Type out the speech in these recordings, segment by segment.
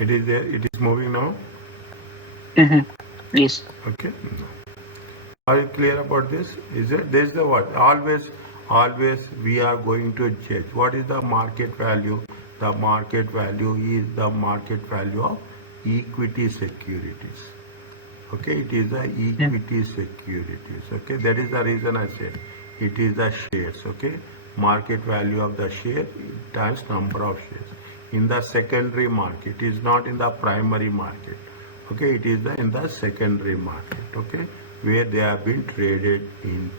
It is there. It is moving now. Yes. Okay. Are you clear about this? Is it? This is the what? Always we are going to judge. What is the market value? The market value is the market value of equity securities. Okay, it is the equity securities. Okay, that is the reason I said it is the shares. Okay, market value of the share times number of shares in the secondary market. It is not in the primary market. Okay, it is in the secondary market. Okay, where they have been traded in.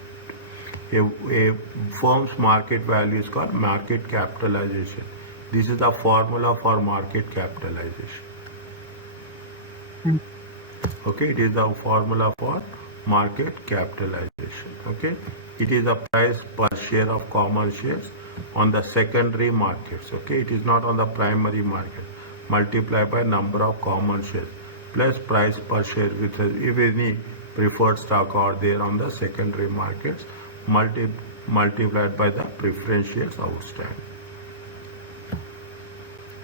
A firm's market value is called market capitalization. This is the formula for market capitalization. Okay, it is the formula for market capitalization. Okay, it is the price per share of common shares on the secondary markets. Okay, it is not on the primary market. Multiply by number of common shares plus price per share with if any preferred stock are there on the secondary markets multiplied by the preference shares outstanding.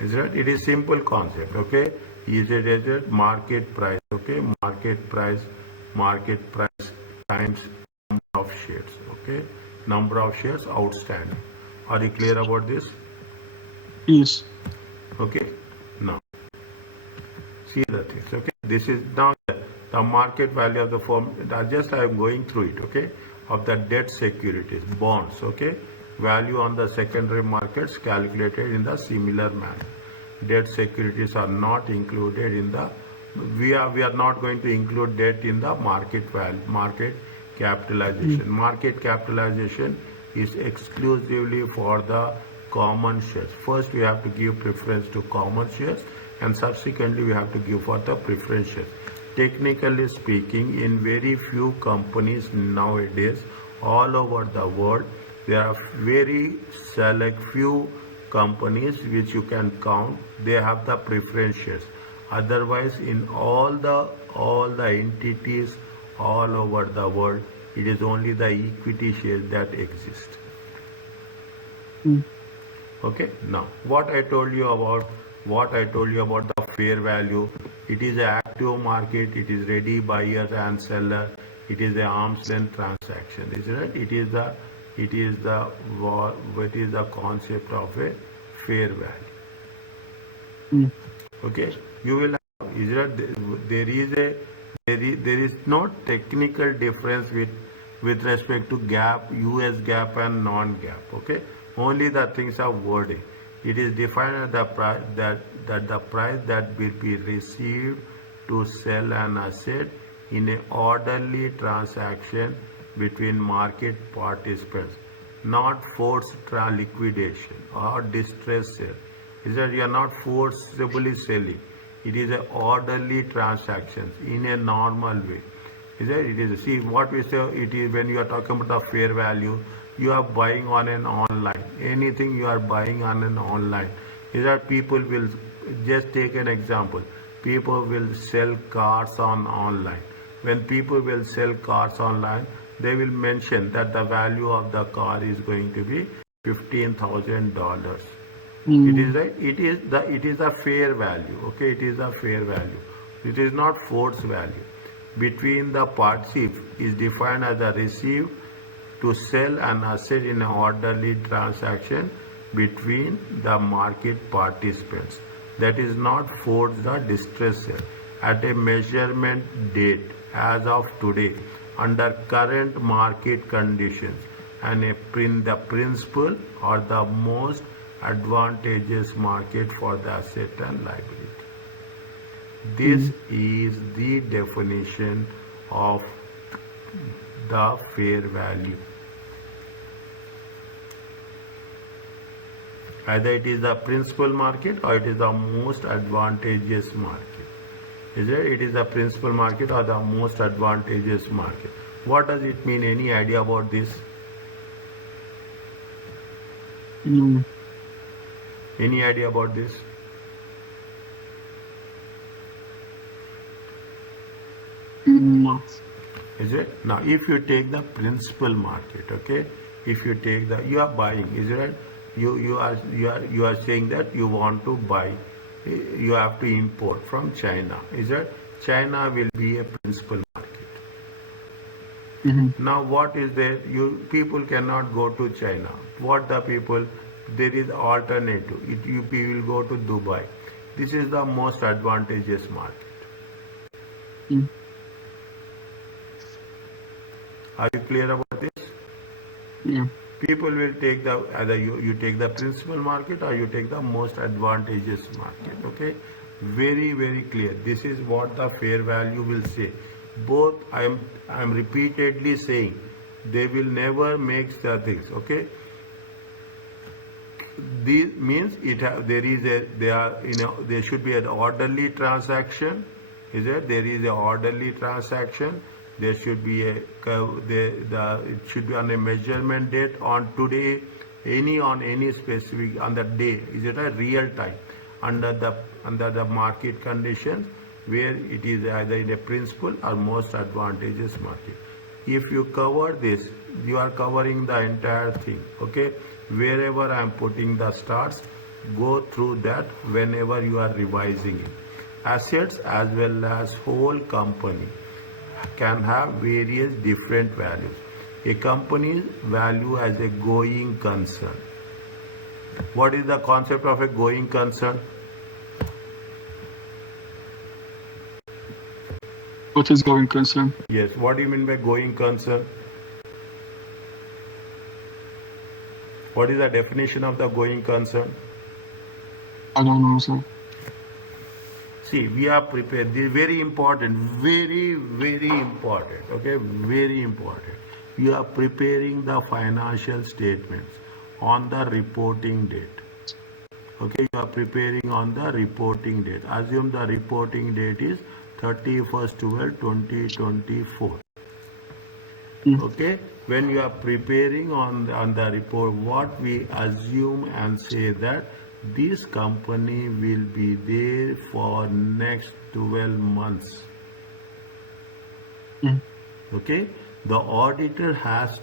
Is that? It is simple concept. Okay, is it market price? Okay, market price times number of shares. Okay, number of shares outstanding. Are you clear about this? Yes. Okay, now see the things. Okay, this is now the market value of the firm. Just I am going through it. Okay, of the debt securities, bonds. Okay, value on the secondary markets calculated in the similar manner. Debt securities are not included in the. We are not going to include debt in the market capitalization. Market capitalization is exclusively for the common shares. First, we have to give preference to common shares, and subsequently we have to give for the preference shares. Technically speaking, in very few companies nowadays, all over the world, there are very select few companies which you can count. They have the preference shares. Otherwise, in all the entities all over the world, it is only the equity shares that exist. Okay, now what I told you about the fair value, it is an active market, it is ready buyer and seller, it is an arm's length transaction, is it? It is the concept of a fair value. Okay, you will have, is it? There is no technical difference with respect to GAAP, US GAAP and non-GAAP. Okay, only the things are wording. It is defined as the price that the price that will be received to sell an asset in an orderly transaction between market participants, not forced liquidation or distress sale. Is that you are not forcibly selling. It is an orderly transaction in a normal way. Is that? It is. See what we say. It is when you are talking about the fair value. You are buying on an online. Anything you are buying on an online. Is that people will just take an example. People will sell cars online. When people will sell cars online, they will mention that the value of the car is going to be $15,000. It is right. It is a fair value. Okay, it is a fair value. It is not force value. Between the parties is defined as a receive to sell an asset in an orderly transaction between the market participants. That is not forced or distress sale. At a measurement date as of today, under current market conditions, and the principal or the most advantageous market for the asset and liability. This is the definition of the fair value. Either it is the principal market or it is the most advantageous market. Is it? It is the principal market or the most advantageous market. What does it mean? Any idea about this? No. Any idea about this? No. Is it? Now, if you take the principal market, okay, if you take you are buying, is it? You are saying that you want to buy you have to import from China. Is that China will be a principal market. Now what is there? You people cannot go to China. What the people? There is alternative. You will go to Dubai. This is the most advantageous market. Are you clear about this? Yeah. People will take the either you take the principal market or you take the most advantageous market. Okay, very clear. This is what the fair value will say. Both I am repeatedly saying they will never make the things. Okay, this means there should be an orderly transaction. Is it? There is an orderly transaction. There should be it should be on a measurement date on today, on any specific on the day. Is it a real time under the market conditions where it is either in a principal or most advantageous market. If you cover this, you are covering the entire thing. Okay, wherever I am putting the stars, go through that whenever you are revising it. Assets as well as whole company can have various different values. A company's value as a going concern. What is the concept of a going concern? What is going concern? Yes, what do you mean by going concern? What is the definition of the going concern? I don't know, sir. See, we are prepared. This is very important, very important. Okay, very important. You are preparing the financial statements on the reporting date. Okay, you are preparing on the reporting date. Assume the reporting date is 31/12/2024. Okay, when you are preparing on the report, what we assume and say that this company will be there for next 12 months. Okay, the auditor has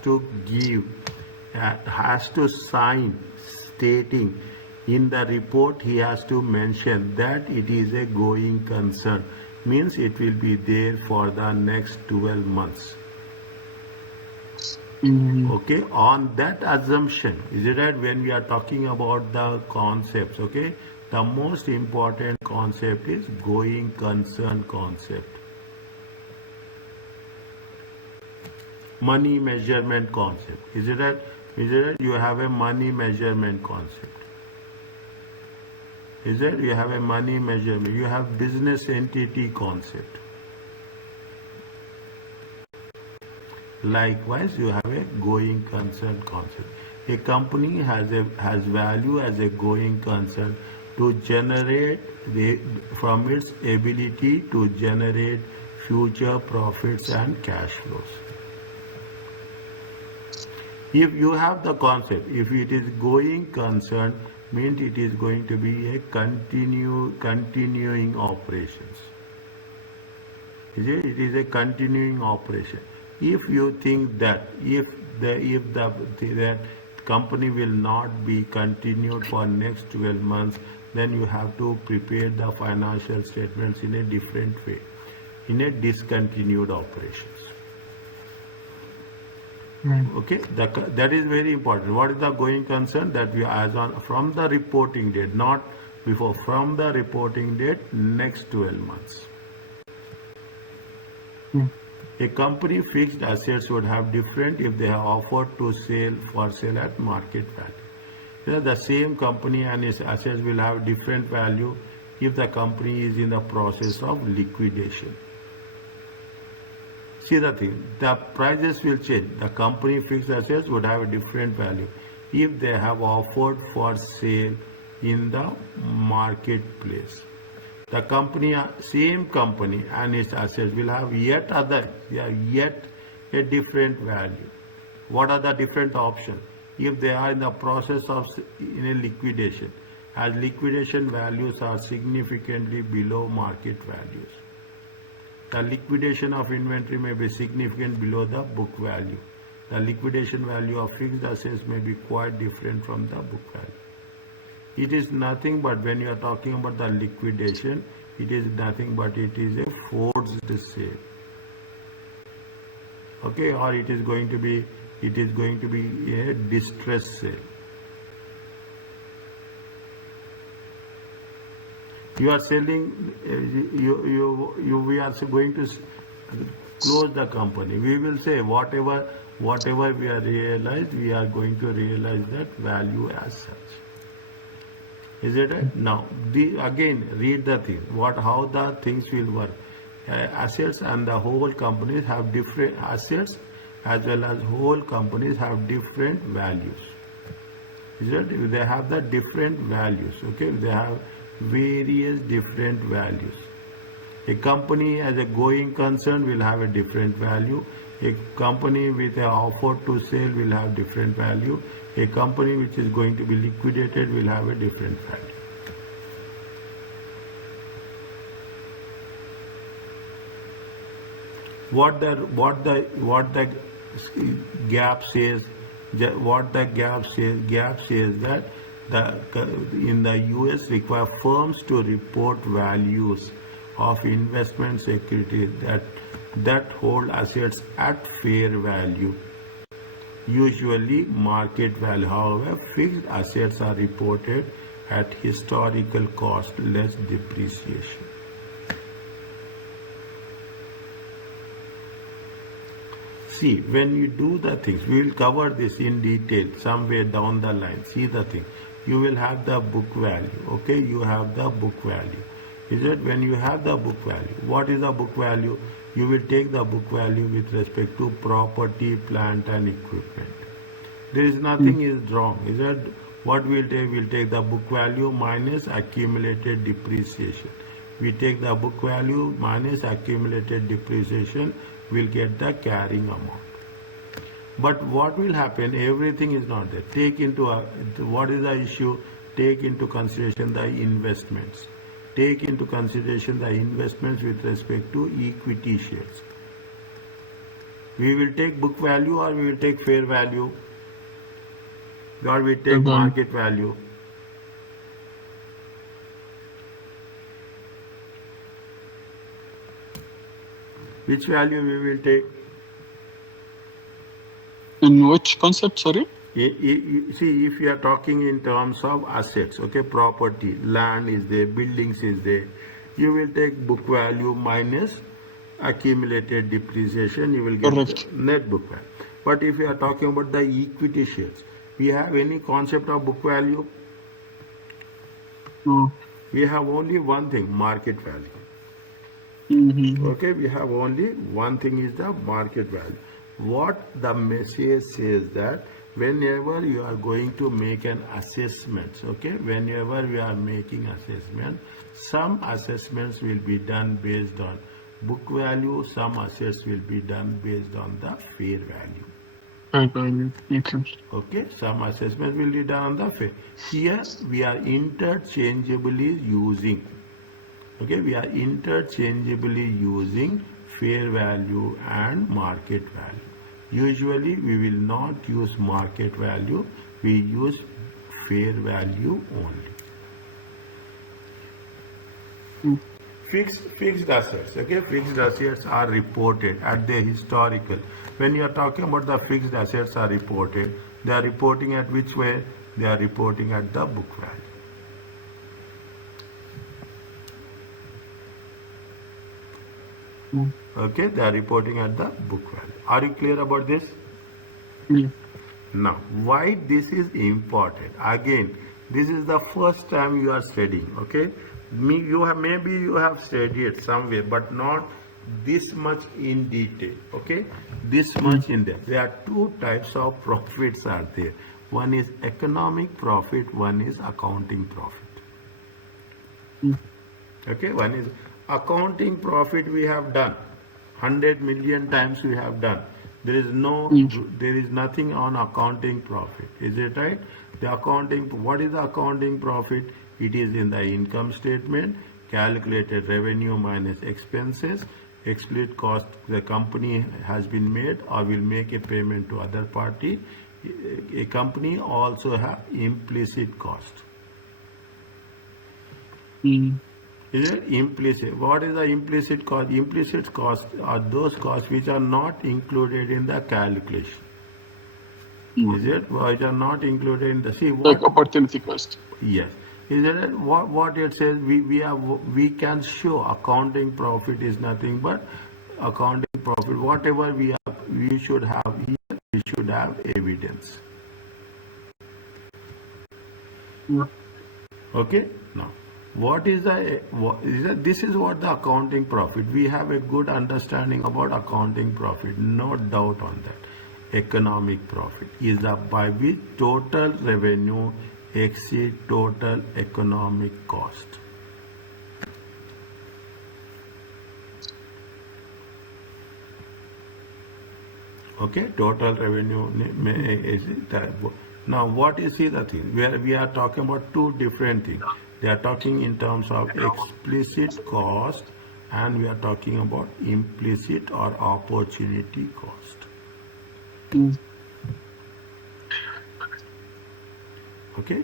to sign stating in the report, he has to mention that it is a going concern, means it will be there for the next 12 months. Okay, on that assumption, is it right? When we are talking about the concepts, okay, the most important concept is going concern concept. Money measurement concept. Is it right? Is it right? You have a money measurement concept. Is it? You have a money measurement. You have business entity concept. Likewise, you have a going concern concept. A company has value as a going concern to generate from its ability to generate future profits and cash flows. If you have the concept, if it is going concern, means it is going to be a continuing operations. Is it? It is a continuing operation. If you think that that company will not be continued for next 12 months, then you have to prepare the financial statements in a different way, in a discontinued operations. Okay, that is very important. What is the going concern? That we as on from the reporting date, not before, from the reporting date, next 12 months. A company fixed assets would have different if they have offered to sell at market value. The same company and its assets will have different value if the company is in the process of liquidation. See the thing, the prices will change. The company fixed assets would have a different value if they have offered for sale in the marketplace. The same company and its assets will have yet a different value. What are the different options? If they are in the process of in a liquidation, as liquidation values are significantly below market values. The liquidation of inventory may be significant below the book value. The liquidation value of fixed assets may be quite different from the book value. It is nothing but when you are talking about the liquidation, it is nothing but it is a forced sale. Okay, or it is going to be a distress sale. You are selling, we are going to close the company. We will say whatever we are realized, we are going to realize that value as such. Is it right? Now, again, read the thing. How the things will work. Assets and the whole companies have different assets, as well as whole companies have different values. Is it? They have the different values. Okay, they have various different values. A company as a going concern will have a different value. A company with an offer to sell will have different value. A company which is going to be liquidated will have a different value. What the gap says, gap says that in the US require firms to report values of investment securities that hold assets at fair value, usually market value. However, fixed assets are reported at historical cost less depreciation. See, when you do the things, we will cover this in detail somewhere down the line. See the thing. You will have the book value. Okay, you have the book value. Is it? When you have the book value, what is the book value? You will take the book value with respect to property, plant and equipment. There is nothing is wrong. Is it? What we'll take? We'll take the book value minus accumulated depreciation. We take the book value minus accumulated depreciation, we'll get the carrying amount. But what will happen? Everything is not there. Take into what is the issue? Take into consideration the investments. Take into consideration the investments with respect to equity shares. We will take book value or we will take fair value, or we take market value. Which value we will take? In which concept, sorry? See, if you are talking in terms of assets, okay, property, land is there, buildings is there, you will take book value minus accumulated depreciation, you will get net book value. But if you are talking about the equity shares, we have any concept of book value? No. We have only one thing, market value. Okay, we have only one thing is the market value. What the message says that whenever you are going to make an assessment, okay, whenever we are making assessment, some assessments will be done based on book value, some assets will be done based on the fair value. Fair value, okay, some assessment will be done on the fair. Here we are interchangeably using. Okay, we are interchangeably using fair value and market value. Usually we will not use market value, we use fair value only. Fixed assets, okay, fixed assets are reported at the historical. When you are talking about the fixed assets are reported, they are reporting at which way? They are reporting at the book value. Okay, they are reporting at the book value. Are you clear about this? Yeah. Now, why this is important? Again, this is the first time you are studying. Okay, maybe you have studied somewhere, but not this much in detail. Okay, this much in depth. There are two types of profits are there. One is economic profit. One is accounting profit. Okay, one is accounting profit. We have done 100 million times. We have done. There is nothing on accounting profit. Is it right? The accounting, what is the accounting profit? It is in the income statement, calculated revenue minus expenses, explicit cost the company has been made or will make a payment to other party. A company also have implicit cost. Mm. Is it implicit? What is the implicit cost? Implicit costs are those costs which are not included in the calculation. Is Mm. it? Which are not included in the see Like what? opportunity cost. Yes. Is it what it says? We can show accounting profit is nothing but accounting profit. Whatever we should have here, we should have evidence. Mm. Okay. Now, what is this is what the accounting profit. We have a good understanding about accounting profit. No doubt on that. Economic profit is the by which total revenue exceed total economic cost. Okay, total revenue is that. Now, what is the thing? We are talking about two different things. They are talking in terms of explicit cost, and we are talking about implicit or opportunity cost. Mm. Okay,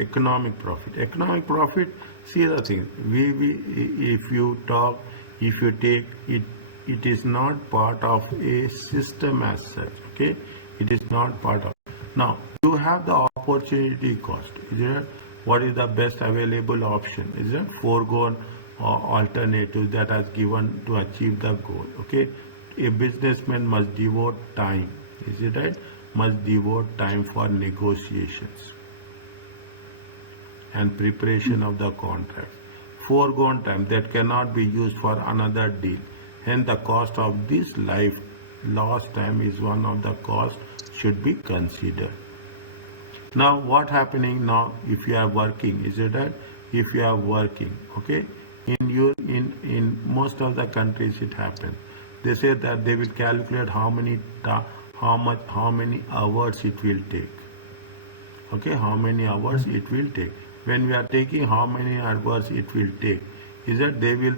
economic profit. Economic profit. See the thing. If you talk, if you take it, it is not part of a system as such. Okay, it is not part of. Now you have the opportunity cost. Is it what is the best available option? Is it foregone alternative that has given to achieve the goal? Okay, a businessman must devote time. Is it right? Must devote time for negotiations and preparation of the contract. Foregone time that cannot be used for another deal. Hence, the cost of this life lost time is one of the costs should be considered. Now, what happening now if you are working? Is it that if you are working, okay? In most of the countries it happens. They say that they will calculate how many hours it will take. Okay, how many hours it will take. When we are taking how many hours it will take, is that they will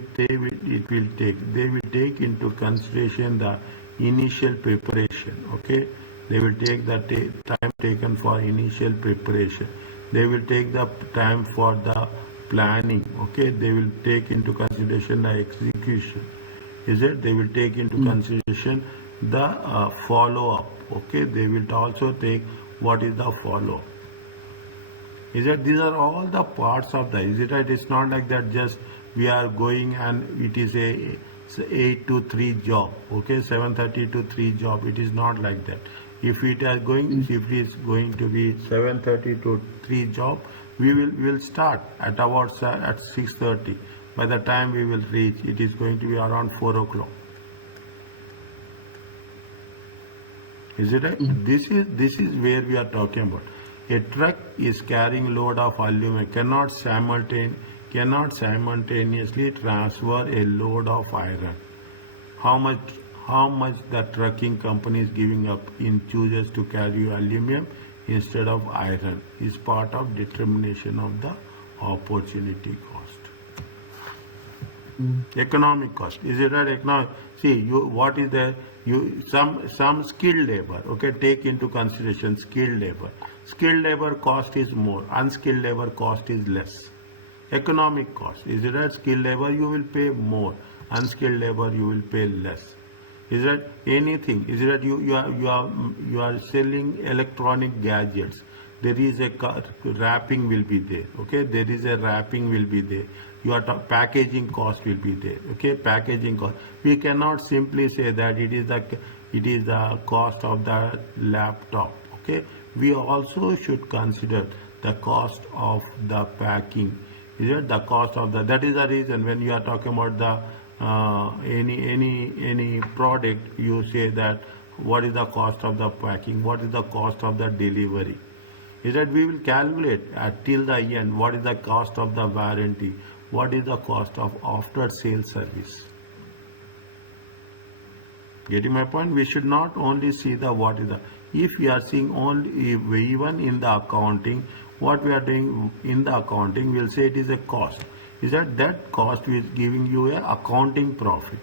take into consideration the initial preparation. Okay, they will take the time taken for initial preparation. They will take the time for the planning. Okay, they will take into consideration the execution. Is it? They will take into Mm. consideration the follow up. Okay, they will also take what is the follow up. Is that these are all the parts of the, is it right? It's not like that just we are going and it is a 8 to 3 job, okay, 7:30 to 3 job. It is not like that. If it is going, Mm. if it is going to be 7:30 to 3 job, we will start at about at 6:30. By the time we will reach, it is going to be around 4 o'clock. Is it right? Mm. This is where we are talking about. A truck is carrying load of aluminum cannot simultaneously transfer a load of iron. How much the trucking company is giving up in chooses to carry aluminum instead of iron is part of determination of the opportunity cost. Mm. Economic cost. Is it right? Economic. See, what is the some skilled labor. Okay, take into consideration skilled labor. Skilled labor cost is more. Unskilled labor cost is less. Economic cost. Is it right? Skilled labor you will pay more. Unskilled labor you will pay less. Is that anything? Is that you are selling electronic gadgets? There is a wrapping will be there. Okay, there is a wrapping will be there. Packaging cost will be there. Okay, packaging cost. We cannot simply say that it is the cost of the laptop. Okay, we also should consider the cost of the packing. Is it the cost of the? That is the reason when you are talking about the any product, you say that what is the cost of the packing, what is the cost of the delivery. Is that we will calculate till the end what is the cost of the warranty, what is the cost of after sales service. Getting my point? We should not only see the what is the, if we are seeing only even in the accounting, what we are doing in the accounting, we'll say it is a cost. Is that cost is giving you a accounting profit.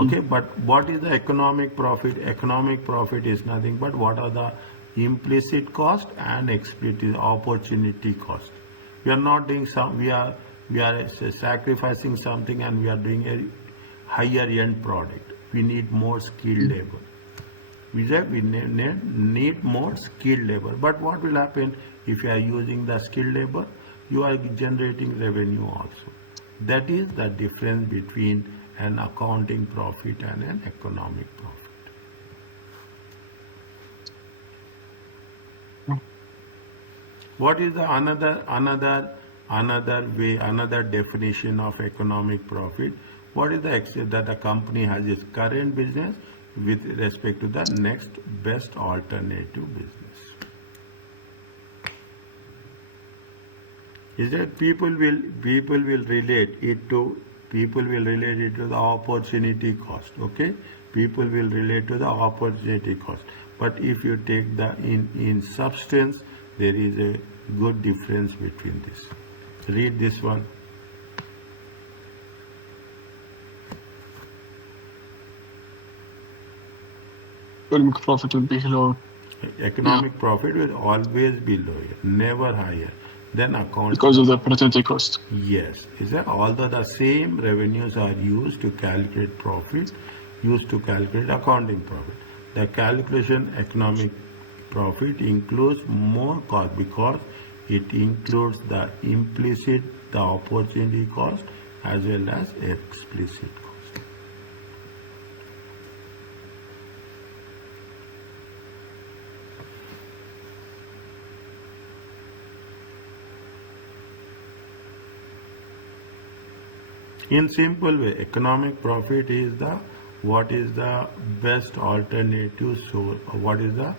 Okay, but what is the economic profit? Economic profit is nothing but what are the implicit cost and explicit opportunity cost. We are not doing some. We are sacrificing something, and we are doing a higher end product. We need more skilled labor. We said we need more skilled labor. But what will happen if you are using the skilled labor? You are generating revenue also. That is the difference between an accounting profit and an economic profit. What is the another way, another definition of economic profit? What is the extent that a company has its current business with respect to the next best alternative business? Is that people will relate it to the opportunity cost. Okay, people will relate to the opportunity cost. But if you take the in substance, there is a good difference between this. Read this one. Economic profit will be lower. Economic profit will always be lower, never higher than accounting. Because of the opportunity cost. Yes, is that although the same revenues are used to calculate profit, used to calculate accounting profit. The calculation economic profit includes more cost because it includes the implicit, the opportunity cost, as well as explicit cost. In simple way, economic profit is the what is the best alternative source, what is the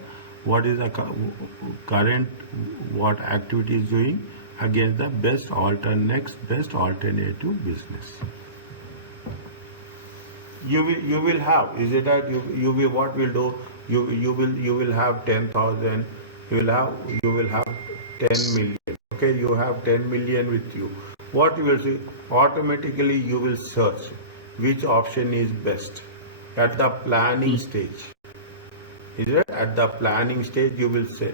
current what activity is doing against the next best alternative business. You will have, is it that you will, what will do, you will have 10,000, you will have 10 million. Okay, you have 10 million with you. What you will see, automatically you will search which option is best at the planning stage. Is it at the planning stage? You will say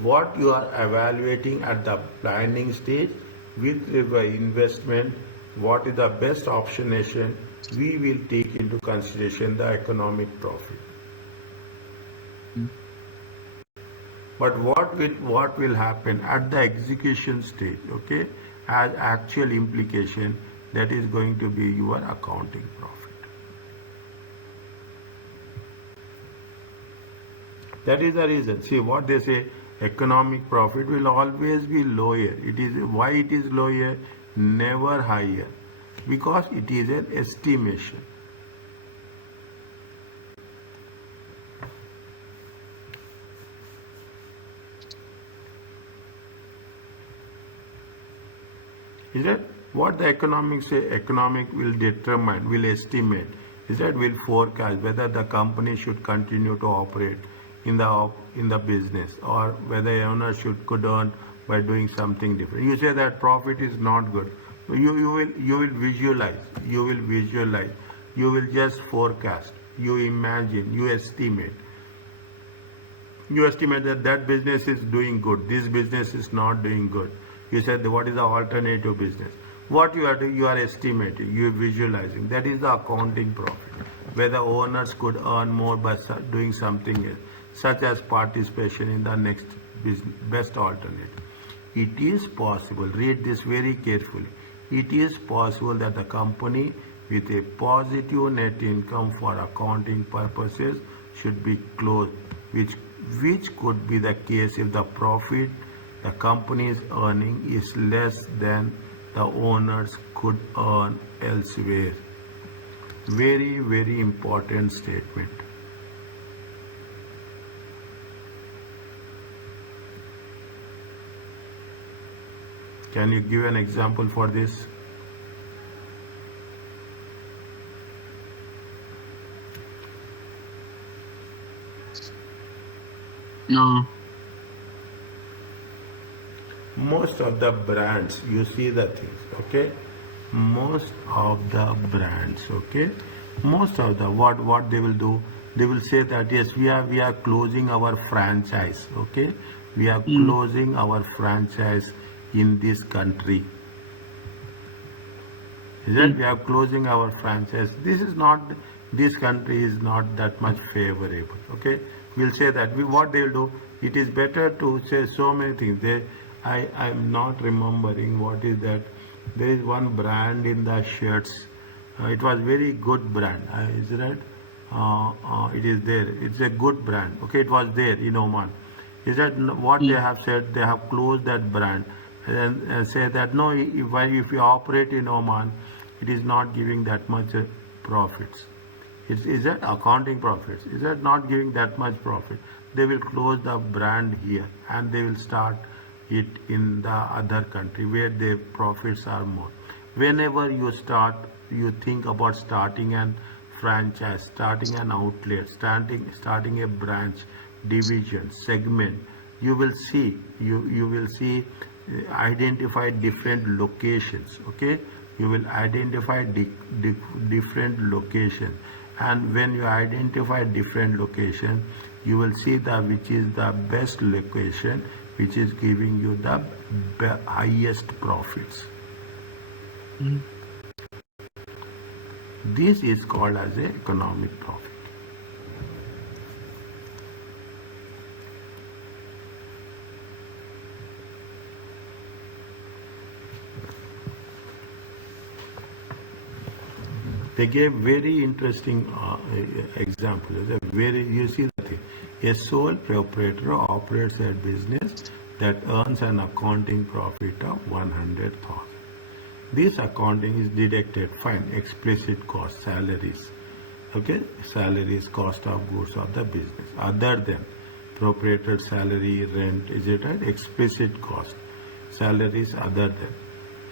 what you are evaluating at the planning stage with the investment. What is the best optionation? We will take into consideration the economic profit. But what will happen at the execution stage? Okay, as actual implication, that is going to be your accounting profit. That is the reason. See what they say, economic profit will always be lower. It is why it is lower, never higher, because it is an estimation. Is that what the economics say? Economic will determine, will estimate, is that will forecast whether the company should continue to operate in the business, or whether owner could earn by doing something different. You say that profit is not good. You will visualize. You will just forecast. You imagine. You estimate. You estimate that business is doing good. This business is not doing good. You said what is the alternative business? What you are doing, you are estimating, you are visualizing. That is the accounting profit. Whether owners could earn more by doing something else, such as participation in the next best alternative. It is possible, read this very carefully, it is possible that the company with a positive net income for accounting purposes should be closed, which could be the case if the profit the company is earning is less than the owners could earn elsewhere. Very, very important statement. Can you give an example for this? No. Most of the brands, you see the things, okay? Most of the brands, okay? Most of the what they will do, they will say that yes, we are closing our franchise, okay? We are closing our franchise in this country. Is that we are closing our franchise? This country is not that much favorable. Okay, we'll say that. What they'll do, it is better to say so many things. I'm not remembering what is that. There is one brand in the shirts. It was very good brand. Is that? It is there. It's a good brand. Okay, it was there in Oman. Is that what they have said? They have closed that brand and say that no, if you operate in Oman, it is not giving that much profits. Is that accounting profits? Is that not giving that much profit? They will close the brand here and they will start it in the other country where the profits are more. Whenever you think about starting an franchise, starting an outlet, starting a branch, division, segment, you will see identify different locations. Okay, you will identify different locations, and when you identify different locations, you will see which is the best location, which is giving you the highest profits. This is called as a economic profit. They gave very interesting examples. You see the thing. A sole proprietor operates a business that earns an accounting profit of 100,000. This accounting is deducted, fine, explicit cost, salaries. Okay, salaries, cost of goods of the business. Other than proprietor salary, rent, is it right? Explicit cost, salaries other than.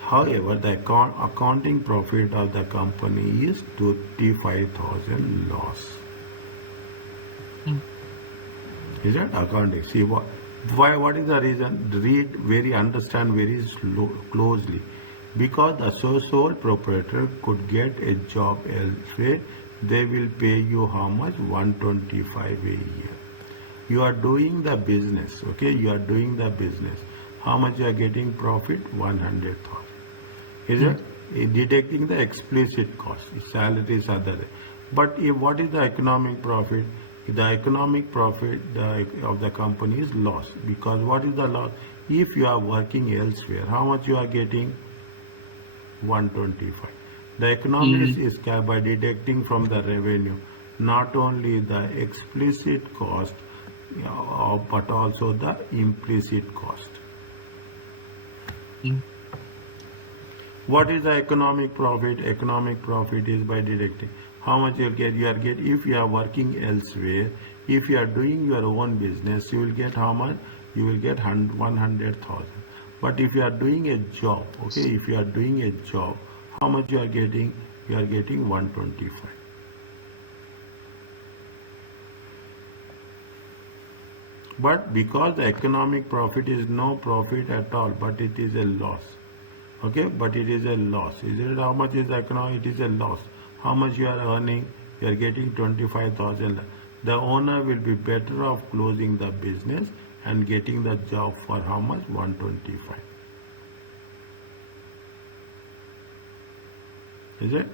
However, the accounting profit of the company is 25,000 loss. Is that accounting? See what is the reason? Understand very closely. Because the sole proprietor could get a job elsewhere, they will pay you how much? 125 a year. You are doing the business, okay? You are doing the business. How much you are getting profit? 100,000. Is it deducting the explicit cost, salaries other. But what is the economic profit? The economic profit of the company is loss. Because what is the loss? If you are working elsewhere, how much you are getting? 125. The economics is by deducting from the revenue not only the explicit cost but also the implicit cost. What is the economic profit? Economic profit is by deducting. How much you get? If you are working elsewhere, if you are doing your own business, you will get how much? You will get 100,000. But if you are doing a job, okay, if you are doing a job, how much you are getting? You are getting 125. But because the economic profit is no profit at all, but it is a loss. Okay, but it is a loss. Is it how much is the economic? It is a loss. How much you are earning? You are getting 25,000. The owner will be better off closing the business and getting the job for how much? 125. Is it?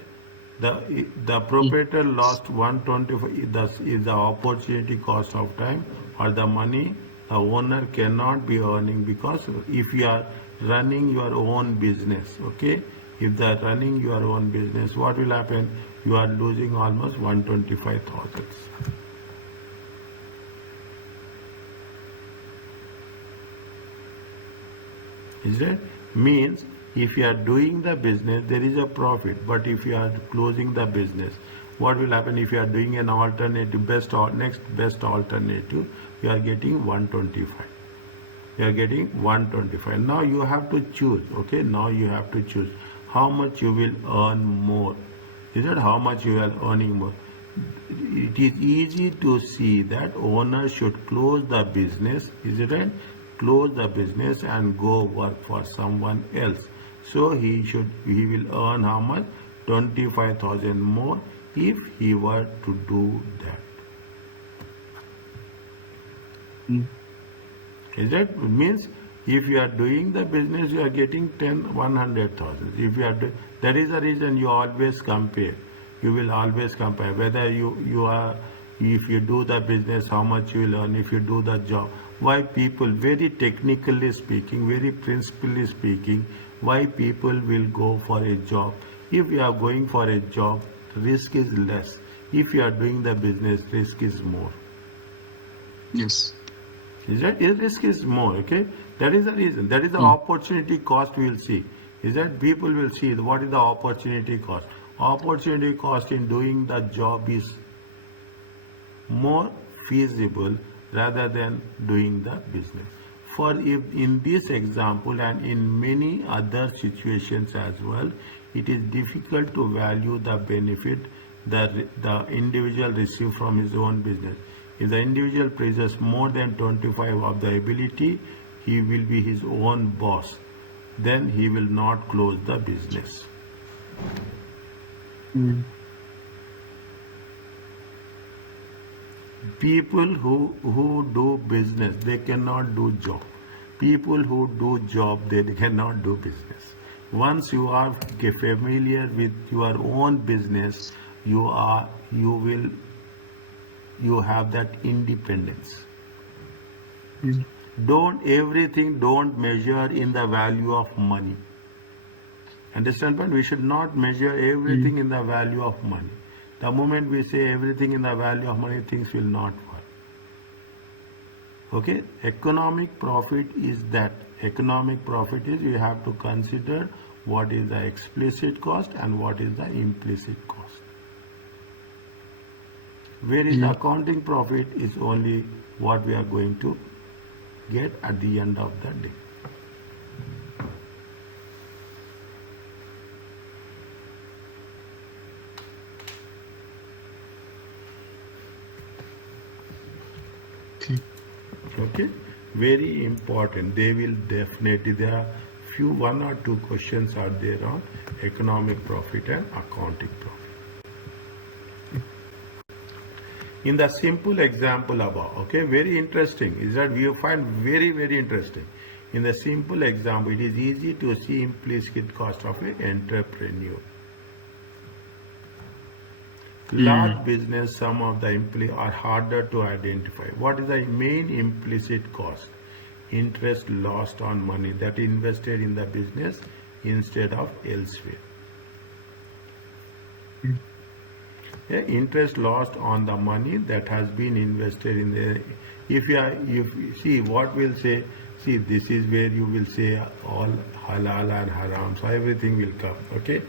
The proprietor lost 125. Thus is the opportunity cost of time or the money the owner cannot be earning, because if you are running your own business, okay, if they are running your own business, what will happen? You are losing almost 125,000. Is that means if you are doing the business, there is a profit, but if you are closing the business, what will happen? If you are doing an alternative, next best alternative, you are getting 125. You are getting 125. Now you have to choose. Okay, now you have to choose how much you will earn more. Is that how much you are earning more? It is easy to see that owner should close the business. Is it right? Close the business and go work for someone else. So he will earn how much? 25,000 more if he were to do that. Is that means If you are doing the business, you are getting 10, 100,000. If you are that is the reason you always compare. You will always compare whether you are, if you do the business, how much you will earn. If you do the job, why people, very technically speaking, very principally speaking, why people will go for a job? If you are going for a job, risk is less. If you are doing the business, risk is more. Yes. Is that risk is more? Okay, that is the reason. That is the opportunity cost we will see. Is that people will see what is the opportunity cost. Opportunity cost in doing the job is more feasible rather than doing the business. For if in this example and in many other situations as well, it is difficult to value the benefit that the individual receive from his own business. If the individual possesses more than 25 of the ability, he will be his own boss. Then he will not close the business. Mm. People who do business, they cannot do job. People who do job, they cannot do business. Once you are familiar with your own business, you have that independence. Mm. Don't measure in the value of money. Understand, but we should not measure everything in the value of money. The moment we say everything in the value of money, things will not work. Okay, economic profit is that. Economic profit is, you have to consider what is the explicit cost and what is the implicit cost. Whereas accounting profit is only what we are going to get at the end of the day. Okay, very important. They will definitely, there are few, one or two questions are there on economic profit and accounting profit. In the simple example above, okay, very interesting is that we find very, very interesting. In the simple example, it is easy to see implicit cost of an entrepreneur. Large business, some of the employees are harder to identify. What is the main implicit cost? Interest lost on money that invested in the business instead of elsewhere. Yeah, interest lost on the money that has been invested in the. If you see what we'll say, see this is where you will say all halal and haram, so everything will come. Okay,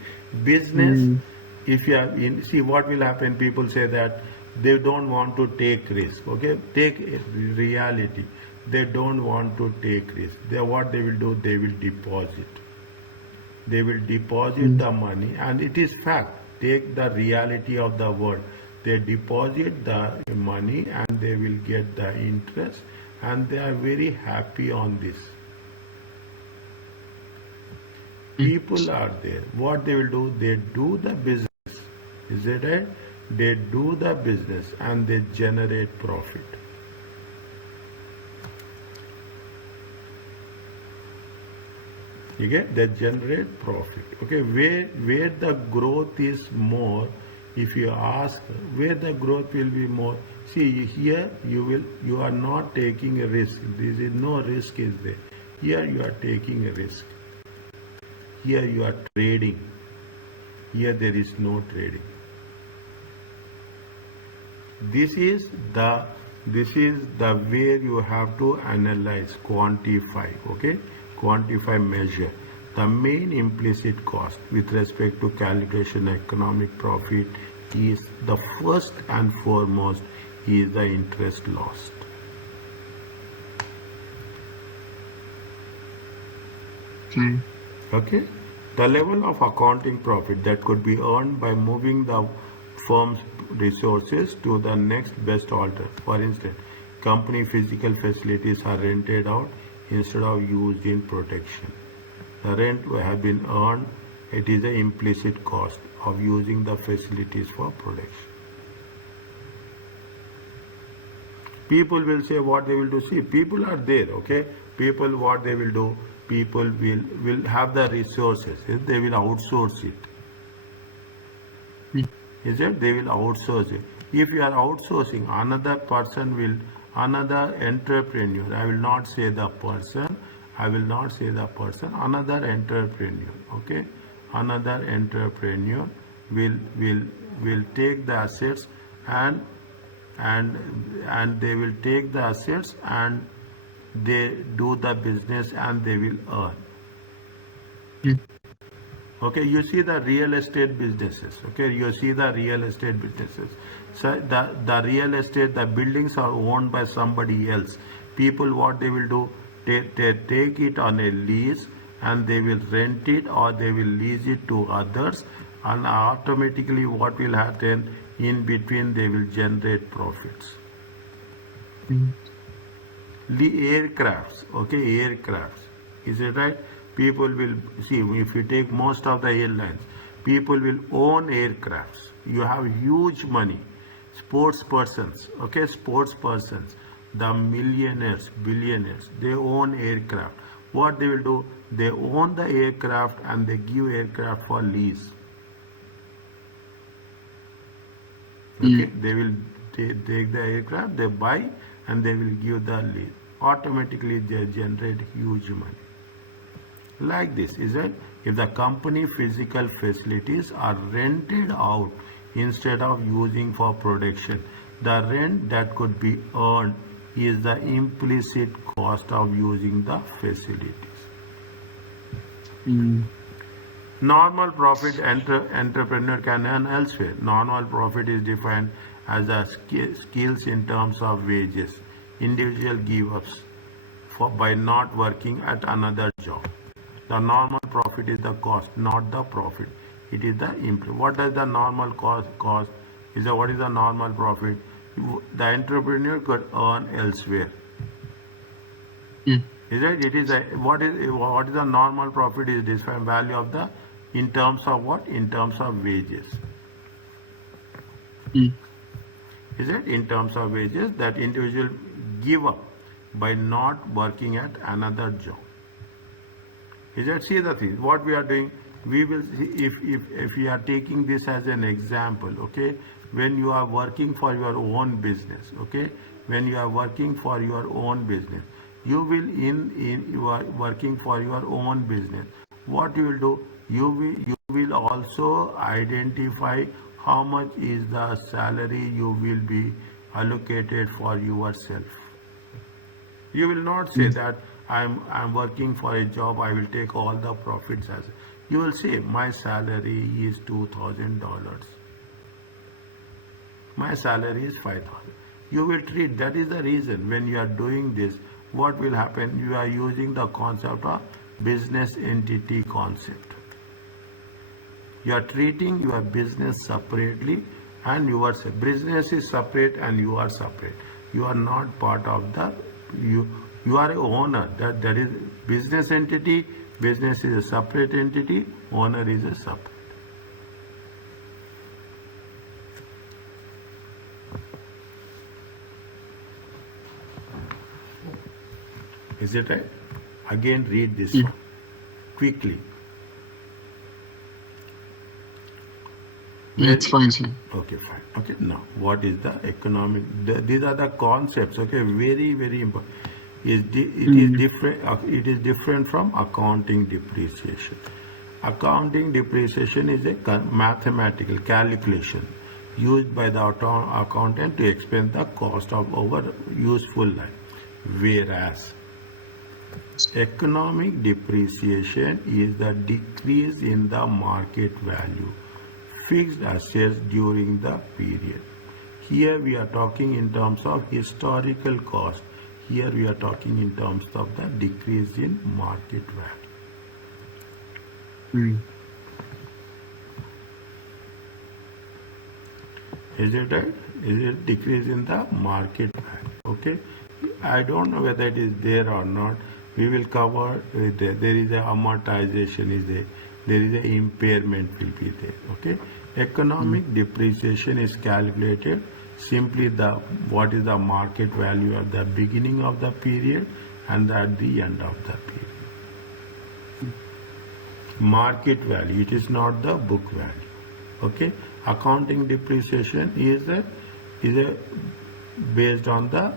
business. If you are in, see what will happen, people say that they don't want to take risk. Okay, take reality, they don't want to take risk. What they will do, they will deposit the money, and it is fact. Take the reality of the world, they deposit the money and they will get the interest, and they are very happy on this. People are there, what they will do, they do the business. Is it right? They do the business and they generate profit. You get? They generate profit. Okay, where the growth is more, if you ask where the growth will be more, see here you are not taking a risk. There is no risk is there. Here you are taking a risk. Here you are trading. Here there is no trading. This is the way you have to analyze, quantify. Okay, quantify, measure the main implicit cost with respect to calculation economic profit is the first and foremost is the interest lost. Okay, the level of accounting profit that could be earned by moving the firm's resources to the next best alter. For instance, company physical facilities are rented out instead of used in protection. The rent have been earned. It is the implicit cost of using the facilities for protection. People will say what they will do. See, people are there, okay? People, what they will do, people will have the resources. They will outsource it. mm, Is it? They will outsource it. If you are outsourcing, another person will, another entrepreneur, I will not say the person, I will not say the person, another entrepreneur, okay? Another entrepreneur will take the assets and they will take the assets and they do the business and they will earn. mm, Okay, you see the real estate businesses. Okay, you see the real estate businesses. So the real estate, the buildings are owned by somebody else. People, what they will do, they take it on a lease and they will rent it or they will lease it to others, and automatically what will happen, in between they will generate profits. mm, The aircrafts, okay, aircrafts, is it right? People will see, if you take most of the airlines, people will own aircrafts. You have huge money, sports persons, okay, sports persons, the millionaires, billionaires, they own aircraft. What they will do, they own the aircraft and they give aircraft for lease. Okay, they will take the aircraft, they buy and they will give the lease. Automatically they generate huge money. Like this, is it? If the company physical facilities are rented out instead of using for production, the rent that could be earned is the implicit cost of using the facilities. mm, Normal profit entrepreneur can earn elsewhere. Normal profit is defined as the skills in terms of wages, individual give-ups by not working at another job. The normal profit is the cost, not the profit. It is the input. What does the normal cost? Is the, what is the normal profit? The entrepreneur could earn elsewhere. mm, Is it? It is a, what is the normal profit? Is defined value of the, in terms of what? In terms of wages. mm, Is it? In terms of wages that individual give up by not working at another job. Is that, see the thing, what we are doing, we will see, if we are taking this as an example, okay, when you are working for your own business, okay, when you are working for your own business, you will you are working for your own business, what you will do, you will also identify how much is the salary you will be allocated for yourself. You will not say that I'm working for a job, I will take all the profits as. You will say my salary is $2,000. My salary is 5,000. You will treat, that is the reason when you are doing this, what will happen? You are using the concept of business entity concept. You are treating your business separately and your business is separate and you are separate. You are not part of the, you are a owner. That is business entity. Business is a separate entity. Owner is a separate. Is it right? Again, read this one quickly. it's fine, sir. Okay, fine. Okay, now what is the economic? These are the concepts. Okay, very very important. It is different. It is different from accounting depreciation. Accounting depreciation is a mathematical calculation used by the accountant to explain the cost of our useful life, whereas economic depreciation is the decrease in the market value fixed assets during the period. Here we are talking in terms of historical cost. Here we are talking in terms of the decrease in market value. Is it right? Is it decrease in the market value? Okay. I don't know whether it is there or not. We will cover there. There is a amortization is there. There is a impairment will be there. Okay. Economic depreciation is calculated simply what is the market value at the beginning of the period and at the end of the period. Market value, it is not the book value. Okay, accounting depreciation is a based on the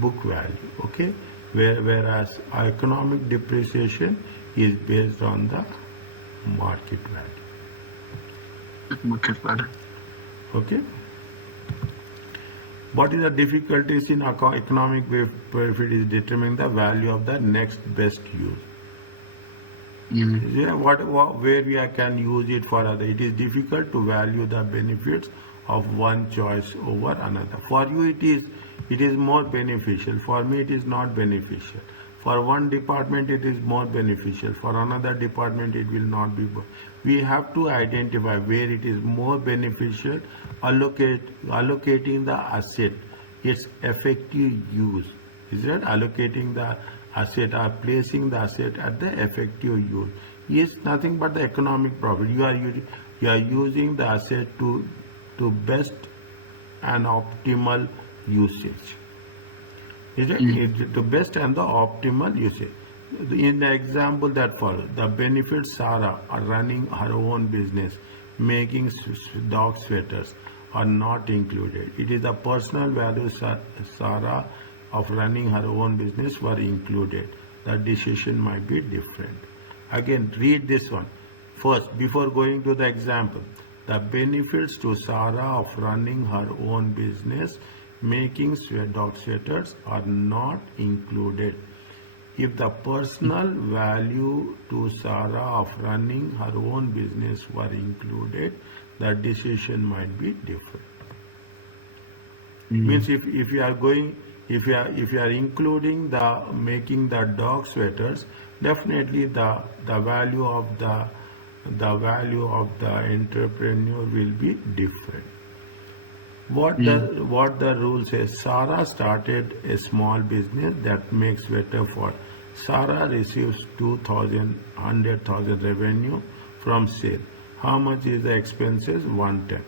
book value. Okay, whereas economic depreciation is based on the market value. Market value. Okay. What is the difficulties in economic profit is determining the value of the next best use. Yeah, where can use it for other. It is difficult to value the benefits of one choice over another. For you it is more beneficial. For me it is not beneficial. For one department it is more beneficial. For another department it will not be. We have to identify where it is more beneficial, allocating the asset, its effective use. Is that allocating the asset or placing the asset at the effective use is nothing but the economic profit. You are using the asset to best and optimal usage. Is it to best and the optimal usage? In the example that follows, the benefits Sarah are running her own business, making dog sweaters are not included. It is the personal values Sarah of running her own business were included. The decision might be different. Again, read this one first before going to the example. The benefits to Sarah of running her own business, making dog sweaters are not included. If the personal value to Sarah of running her own business were included, the decision might be different. Means if you are going, if you are including the making the dog sweaters, definitely the value of the entrepreneur will be different. What the rule says, Sarah started a small business that makes sweater for. Sarah receives 100,000 revenue from sale. How much is the expenses? 110.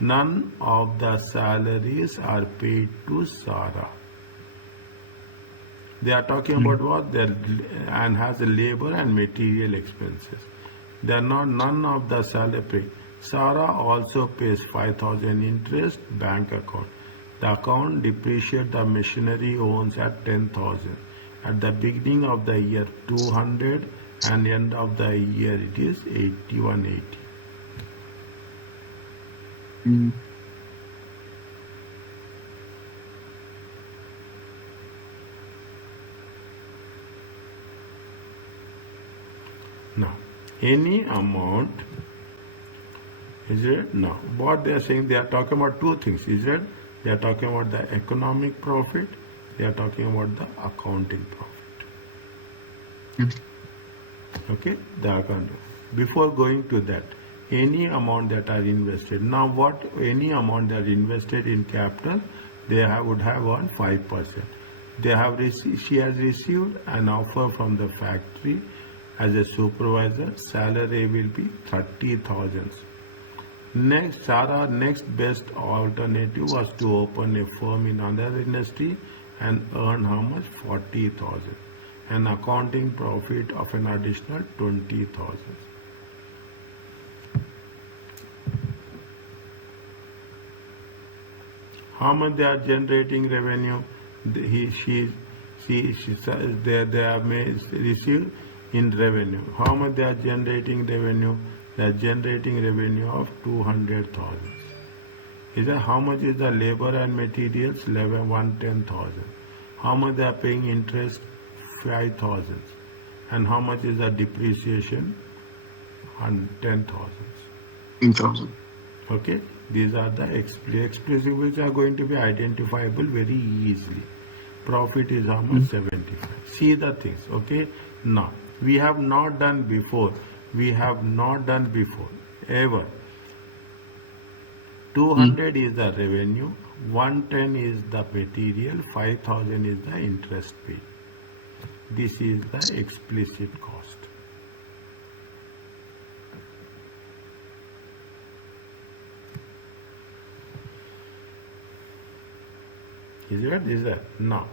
None of the salaries are paid to Sarah. They are talking about what? And has the labor and material expenses. They are not, none of the salary paid. Sarah also pays 5,000 interest bank account. The account depreciates the machinery owns at 10,000. At the beginning of the year 200 and end of the year it is 8180. Now, any amount, is it? Now, what they are saying, they are talking about two things, is it? They are talking about the economic profit, they are talking about the accounting profit. Okay, the account. Before going to that, any amount that are invested. Now, what any amount that are invested in capital, they would have on 5%. They have she has received an offer from the factory as a supervisor. Salary will be 30,000. Next, Sarah's next best alternative was to open a firm in another industry and earn how much? 40,000. An accounting profit of an additional 20,000. How much they are generating revenue? They have received in revenue. How much they are generating revenue? They are generating revenue of 200,000. Is that how much is the labor and materials? 110,000. How much they are paying interest? 5,000. And how much is the depreciation? 10,000. 10,000. Okay, these are the explosives which are going to be identifiable very easily. Profit is how much? 75. See the things. Okay, now we have not done before. We have not done before ever. 200 is the revenue, 110 is the material, 5,000 is the interest paid. This is the explicit cost. Is it? Is that? Now,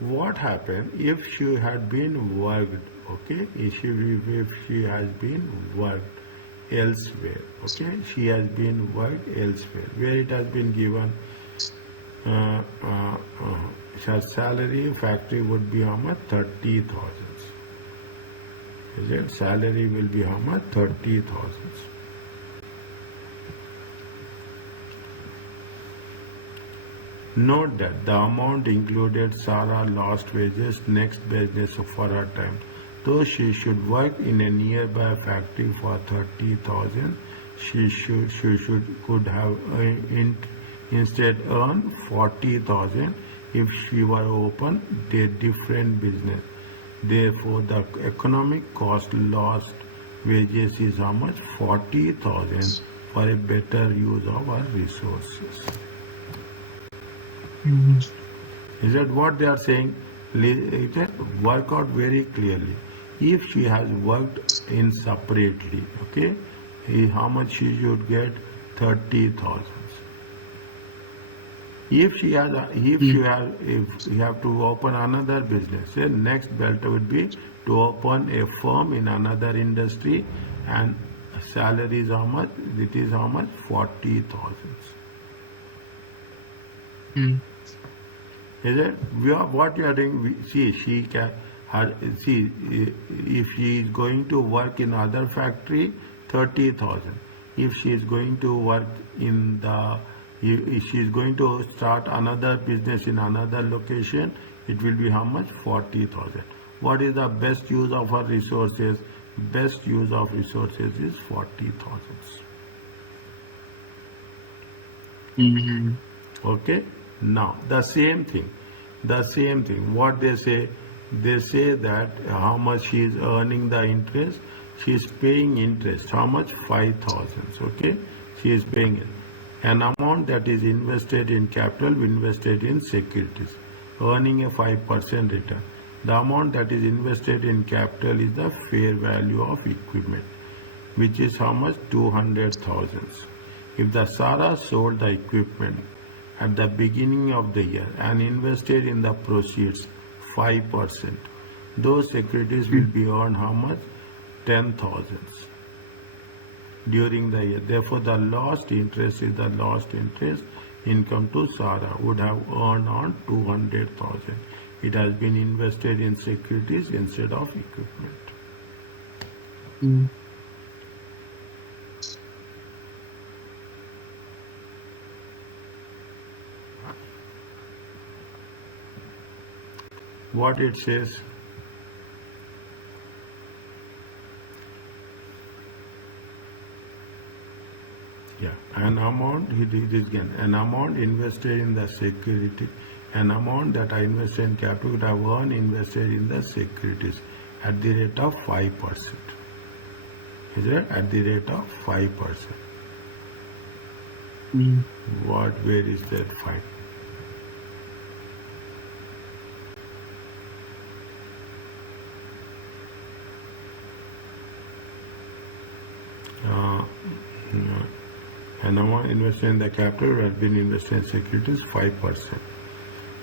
what happened if she had been worked? Okay, if she has been worked elsewhere. Okay, she has been worked elsewhere where it has been given. Uh, uh, her salary factory would be how much? 30,000. Is it? Salary will be how much? 30,000. Note that the amount included Sarah lost wages next business for her time. Though she should work in a nearby factory for 30,000, she should could have instead earned 40,000 if she were open a different business. Therefore, the economic cost lost wages is how much? 40,000 for a better use of our resources. Is that what they are saying? Is that work out very clearly. If she has worked in separately, okay, how much she should get? 30,000. If she has, if you have to open another business, then next belt would be to open a firm in another industry, and salary is how much? It is how much? 40,000. Is it? What you are doing? See, she can. See, if she is going to work in other factory, 30,000. If she is going to work in the, if she is going to start another business in another location, it will be how much? 40,000. What is the best use of her resources? Best use of resources is 40,000. Okay. Now the same thing. What they say that how much she is earning the interest. She is paying interest. How much? 5,000. Okay. She is paying it. An amount that is invested in capital, invested in securities, earning a 5% return. The amount that is invested in capital is the fair value of equipment, which is how much? 200,000. If the Sarah sold the equipment at the beginning of the year and invested in the proceeds 5%, those securities will be earned how much? 10,000 during the year. Therefore, the lost interest is the lost interest income to Sarah would have earned on 200,000. It has been invested in securities instead of equipment. What it says? Yeah, an amount, it is again, an amount invested in the security, an amount that I invested in capital would have earned invested in the securities at the rate of 5%. Is it? At the rate of 5%. Where is that 5? An amount invested in the capital has been invested in securities 5%.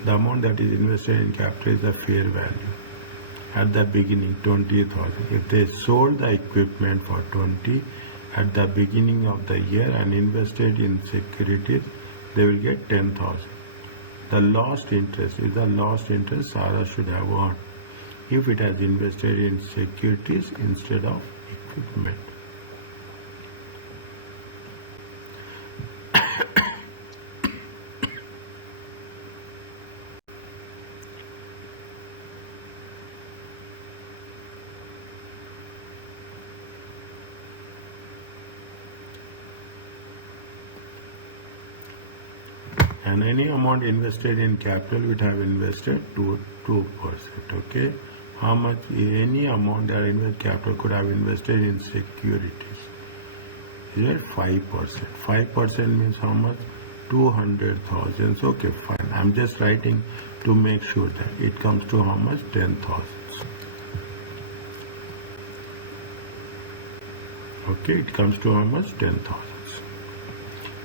The amount that is invested in capital is the fair value. At the beginning, 20,000. If they sold the equipment for 20 at the beginning of the year and invested in securities, they will get 10,000. The lost interest is the lost interest Sarah should have earned if it has invested in securities instead of equipment. And any amount invested in capital would have invested 2%. Okay, how much? Any amount that invested capital could have invested in securities. Is it 5%? 5% means how much? 200,000. Okay, fine. I'm just writing to make sure that it comes to how much? 10,000. Okay, it comes to how much? 10,000.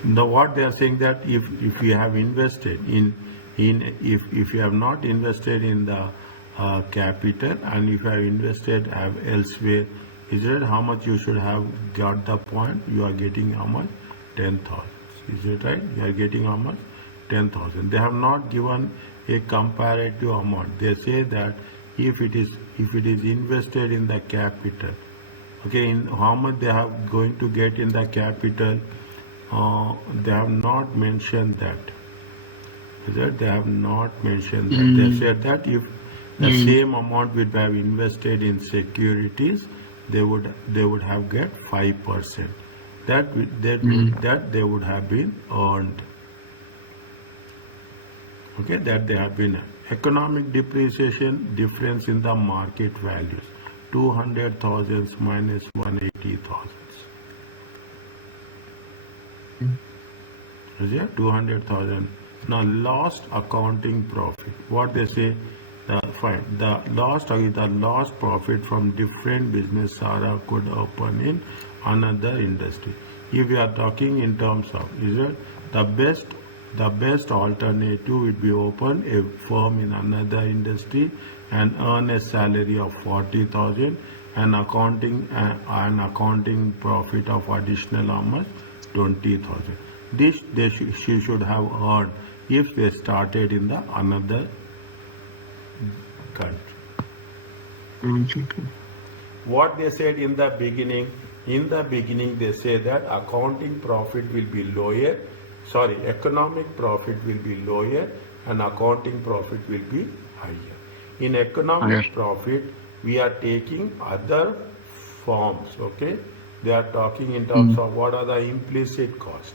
Now what they are saying that if you have invested in If you have not invested in the capital, and if you have invested elsewhere, is it how much you should have got the point? You are getting how much? 10,000. Is it right? You are getting how much? 10,000. They have not given a comparative amount. They say that if it is invested in the capital, okay, in how much they have going to get in the capital, they have not mentioned that. Is that they have not mentioned that. They said that if the same amount would have invested in securities, they would have get 5%. That they would have been earned. Okay, that they have been economic depreciation difference in the market values, 200,000 minus 180,000. Is it 200,000? Now lost accounting profit. What they say? The lost profit from different business Sarah could open in another industry. If we are talking in terms of, is it the best alternative would be open a firm in another industry and earn a salary of 40,000 and accounting profit of additional how much? 20,000. This she should have earned if they started in the another country. What they said in the beginning they say that accounting profit will be lower, economic profit will be lower and accounting profit will be higher. In economic profit, we are taking other forms, okay? They are talking in terms of what are the implicit costs.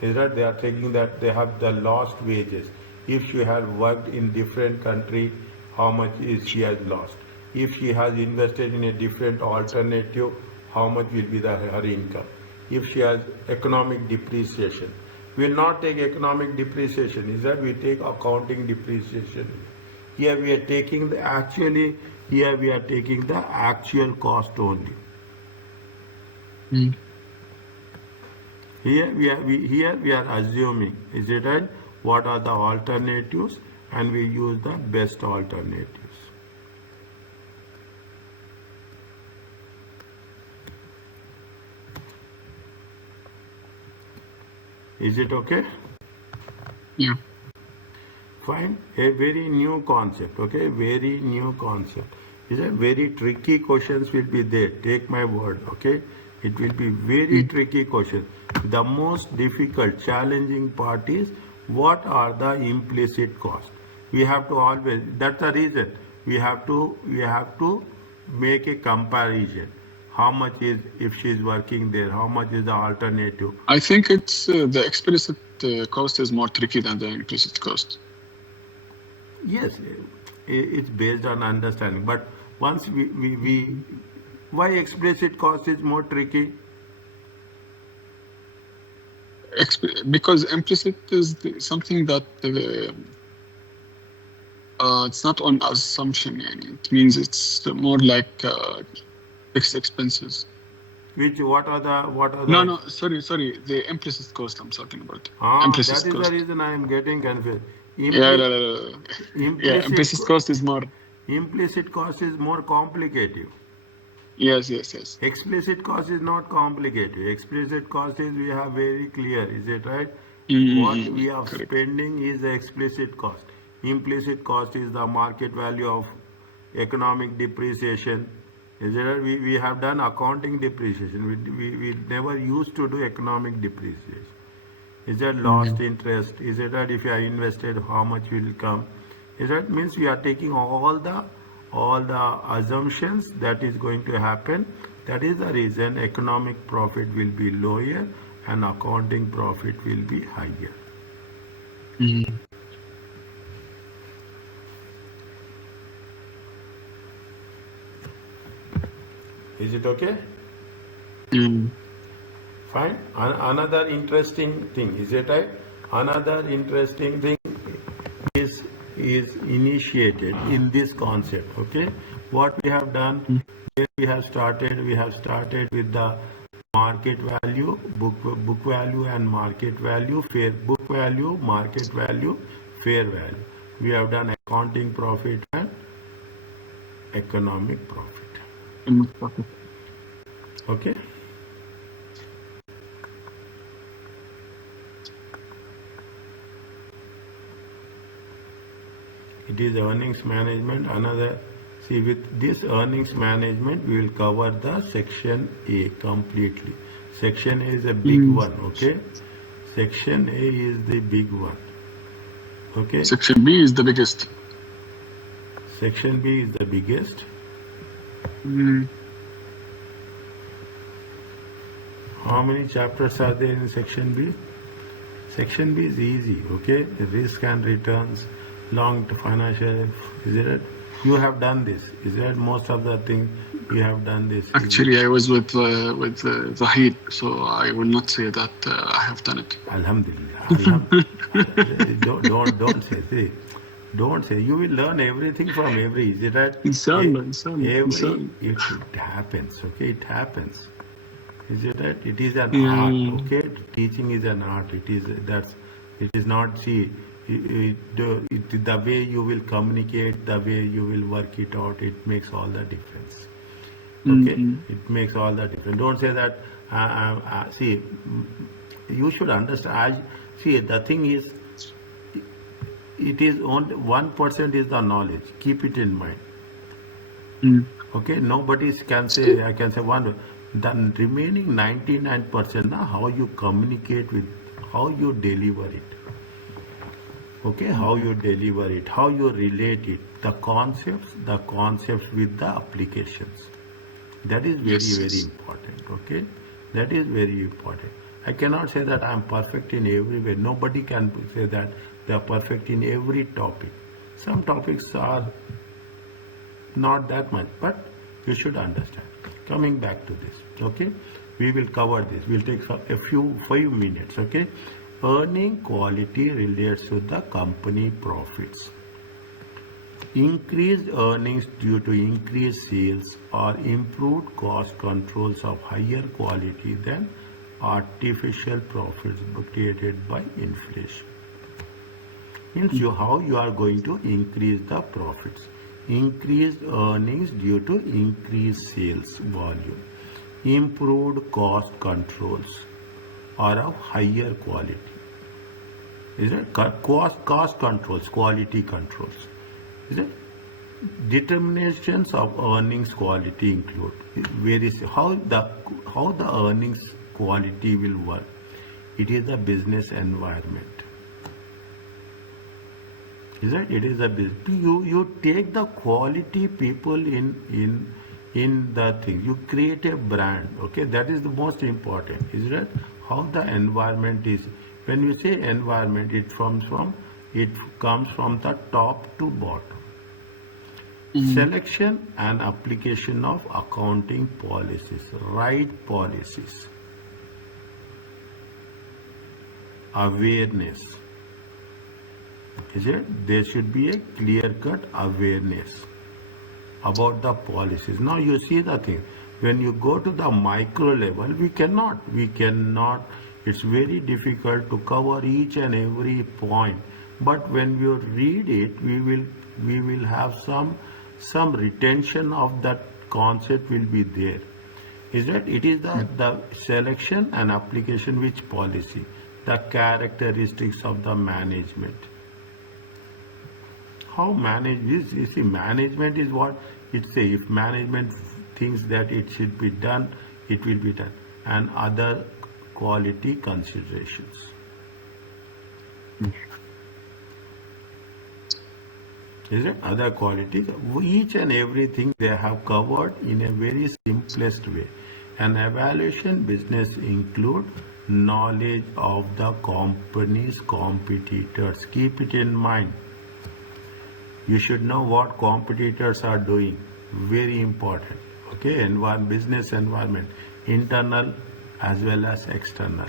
Is that they are taking that they have the lost wages. If she has worked in different country, how much is she has lost? If she has invested in a different alternative, how much will be her income? If she has economic depreciation, we will not take economic depreciation. Is that we take accounting depreciation. Here we are taking the actual cost only. Here we are assuming, is it right? What are the alternatives, and we use the best alternatives. Is it okay? Yeah. Fine. A very new concept. Okay, very new concept. Is a very tricky questions will be there. Take my word. Okay, it will be very tricky question. The most difficult, challenging part is what are the implicit costs. We have to always. That's the reason we have to make a comparison. How much is if she is working there? How much is the alternative? I think it's the explicit cost is more tricky than the implicit cost. Yes, it's based on understanding. But once we why explicit cost is more tricky? Because implicit is something that it's not on assumption. It means it's more like fixed expenses. What are the? No, sorry. The implicit cost I'm talking about. Implicit that is cost. The reason I am getting confused. Implicit cost is more. Implicit cost is more complicated. Yes. Explicit cost is not complicated. Explicit cost is we have very clear. Is it right? What we are spending is the explicit cost. Implicit cost is the market value of economic depreciation. Is it right? We have done accounting depreciation. We never used to do economic depreciation. Is that lost interest? Is it that if you are invested, how much will come? Is that means we are taking all the assumptions that is going to happen. That is the reason economic profit will be lower and accounting profit will be higher. Is it okay? Fine. Another interesting thing, is it right? Another interesting thing is initiated in this concept. Okay, what we have done, we have started with the market value, book value and market value, book value, market value, fair value. We have done accounting profit and economic profit. Okay. It is earnings management. Another, see, with this earnings management, we will cover the section A completely. Section A is a big one, okay? Section A is the big one, okay? Section B is the biggest. Section B is the biggest. How many chapters are there in section B? Section B is easy, okay? Risk and returns, long financial, is it? You have done this, is it? Most of the thing you have done this. Actually, I was with Zahid, so I will not say that I have done it. Alhamdulillah. Don't say. See, don't say. You will learn everything from every. Is it right? Inshallah. It happens. Okay, it happens. Is it right? It is an art. Okay, teaching is an art. It is not. See, the way you will communicate, the way you will work it out, it makes all the difference. Okay, it makes all the difference. Don't say that. See, you should understand. See, the thing is, it is only 1% is the knowledge. Keep it in mind. Okay, nobody can say. I can say one. The remaining 99%, now how you communicate with, how you deliver it. Okay, how you deliver it, how you relate it, the concepts with the applications. That is very important. Okay, that is very important. I cannot say that I am perfect in every way. Nobody can say that they are perfect in every topic. Some topics are not that much, but you should understand. Coming back to this, okay, we will cover this. We'll take a few 5 minutes. Okay, earning quality relates to the company profits. Increased earnings due to increased sales or improved cost controls of higher quality than artificial profits created by inflation. Means how you are going to increase the profits. Increased earnings due to increased sales volume. Improved cost controls or of higher quality. Is it? Cost controls, quality controls. Is it? Determinations of earnings quality include how the earnings quality will work. It is a business environment. Is it? It is a business. You take the quality people in the thing. You create a brand. Okay, that is the most important. Is it? How the environment is. When you say environment, it comes from the top to bottom. Selection and application of accounting policies, right policies. Awareness. Is it? There should be a clear-cut awareness about the policies. Now you see the thing. When you go to the micro level, we cannot. It's very difficult to cover each and every point. But when you read it, we will have some retention of that concept will be there. Is that? It is the selection and application which policy, the characteristics of the management. How manage this? You see, management is what it says. If management thinks that it should be done, it will be done. And other quality considerations. Is it? Other qualities. Each and everything they have covered in a very simplest way. An evaluation business include knowledge of the company's competitors. Keep it in mind. You should know what competitors are doing. Very important. Okay, business environment, internal as well as external.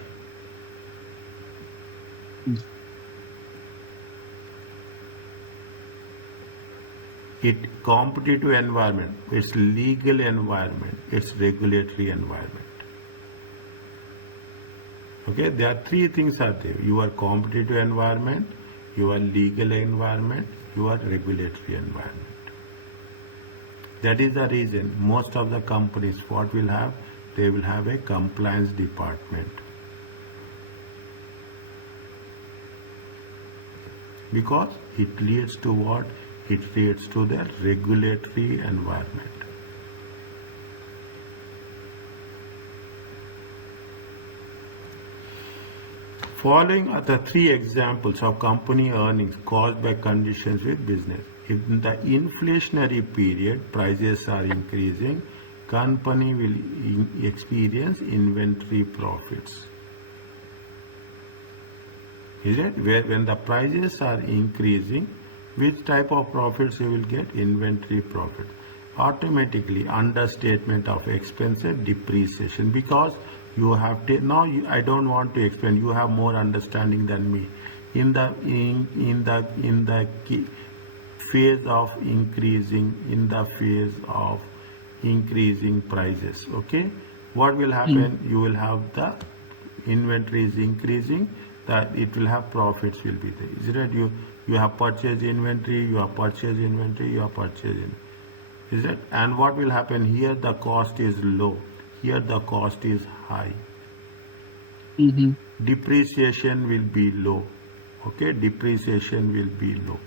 Competitive environment, it's legal environment, it's regulatory environment. Okay, there are three things are there. Your competitive environment, your legal environment, your regulatory environment. That is the reason most of the companies, what will have, they will have a compliance department. Because it leads to what? It leads to the regulatory environment. Following are the three examples of company earnings caused by conditions with business. In the inflationary period, prices are increasing, company will experience inventory profits. Is it? When the prices are increasing, which type of profits you will get? Inventory profit. Automatically, understatement of expenses, depreciation, because you have to, now I don't want to explain, you have more understanding than me. In the phase of increasing prices, okay, what will happen? You will have the inventory is increasing, that it will have profits will be there. Is it right? You have purchased inventory, you have purchased inventory, you have purchased inventory. Is it? And what will happen here? The cost is low. Here the cost is high. Depreciation will be low. Okay, depreciation will be low.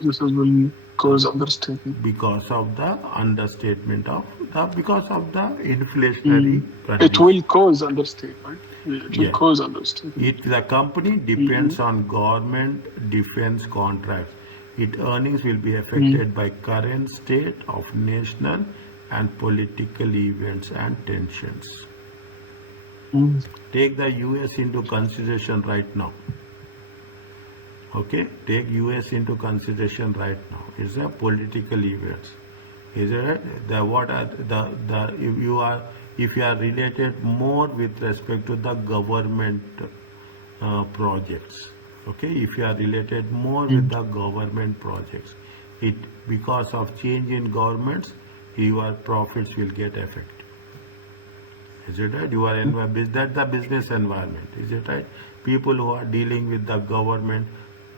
This will cause understatement. Because of the understatement of the, because of the inflationary condition. It will cause understatement. It will cause understatement. The company depends on government defense contracts. Its earnings will be affected by current state of national and political events and tensions. Take the US into consideration right now. Okay, take US into consideration right now. It's a political events. Is it right? The what are the if you are related more with respect to the government projects. Okay, if you are related more with the government projects, it because of change in governments, your profits will get affected. Is it right? You are in that's the business environment. Is it right? People who are dealing with the government,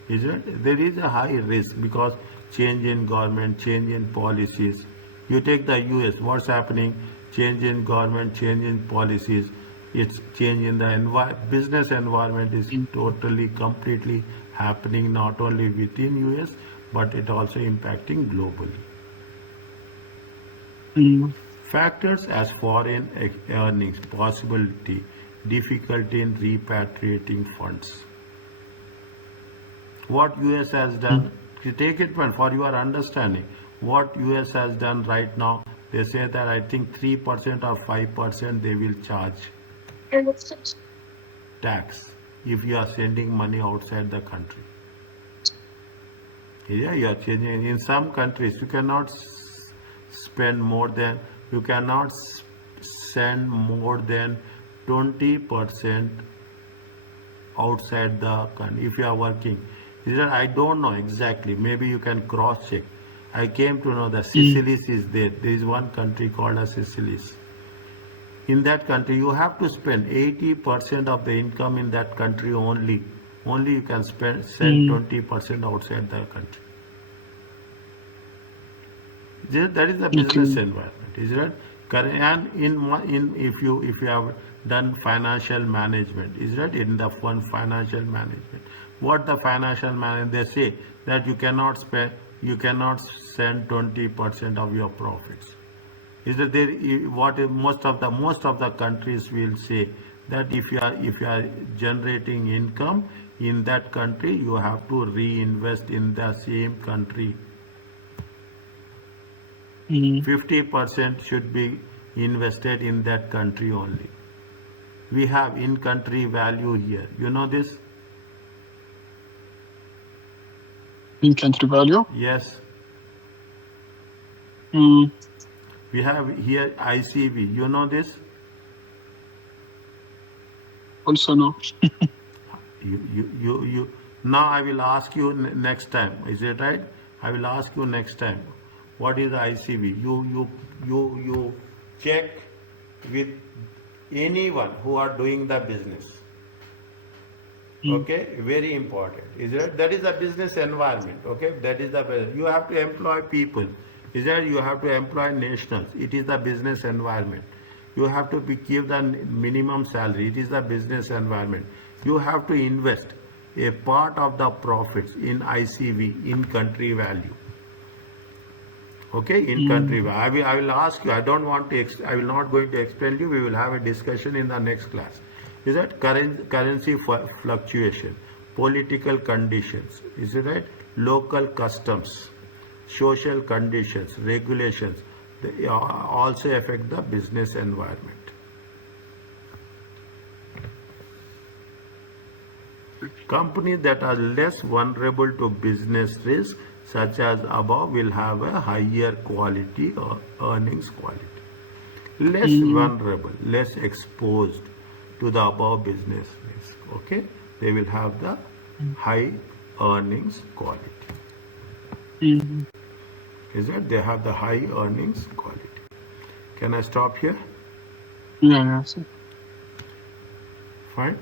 is it? There is a high risk because change in government, change in policies. You take the US, what's happening? Change in government, change in policies. It's change in the business environment is totally, completely happening not only within US, but it also impacting globally. Factors as foreign earnings, possibility, difficulty in repatriating funds. What US has done, take it for your understanding, what US has done right now, they say that I think 3% or 5% they will charge tax if you are sending money outside the country. Yeah, you are changing. In some countries, you cannot spend more than, you cannot send more than 20% outside the country if you are working. I don't know exactly. Maybe you can cross check. I came to know that Seychelles is there. There is one country called as Seychelles. In that country, you have to spend 80% of the income in that country only. Only you can send 20% outside the country. That is the business environment, is it? And if you have done financial management, is that in the financial management? What the financial management, they say that you cannot spend, you cannot send 20% of your profits. Is that there? What most of the countries will say that if you are generating income in that country, you have to reinvest in the same country. 50% should be invested in that country only. We have in-country value here. You know this? In-country value? Yes. We have here ICV. You know this? Also no. You. Now I will ask you next time. Is it right? I will ask you next time. What is ICV? You check with anyone who are doing the business. Okay, very important. Is that that is the business environment? Okay, that is the you have to employ people. Is that you have to employ nationals? It is the business environment. You have to give the minimum salary. It is the business environment. You have to invest a part of the profits in ICV, in country value. Okay, in country value. I will ask you. I don't want to. I will not going to explain you. We will have a discussion in the next class. Is that currency fluctuation, political conditions? Is it right? Local customs, social conditions, regulations. They also affect the business environment. Companies that are less vulnerable to business risk, such as above, will have a higher quality or earnings quality. Less vulnerable, less exposed to the above business risk. Okay, they will have the high earnings quality. Is that they have the high earnings quality? Can I stop here? Yeah, yeah. So Fine.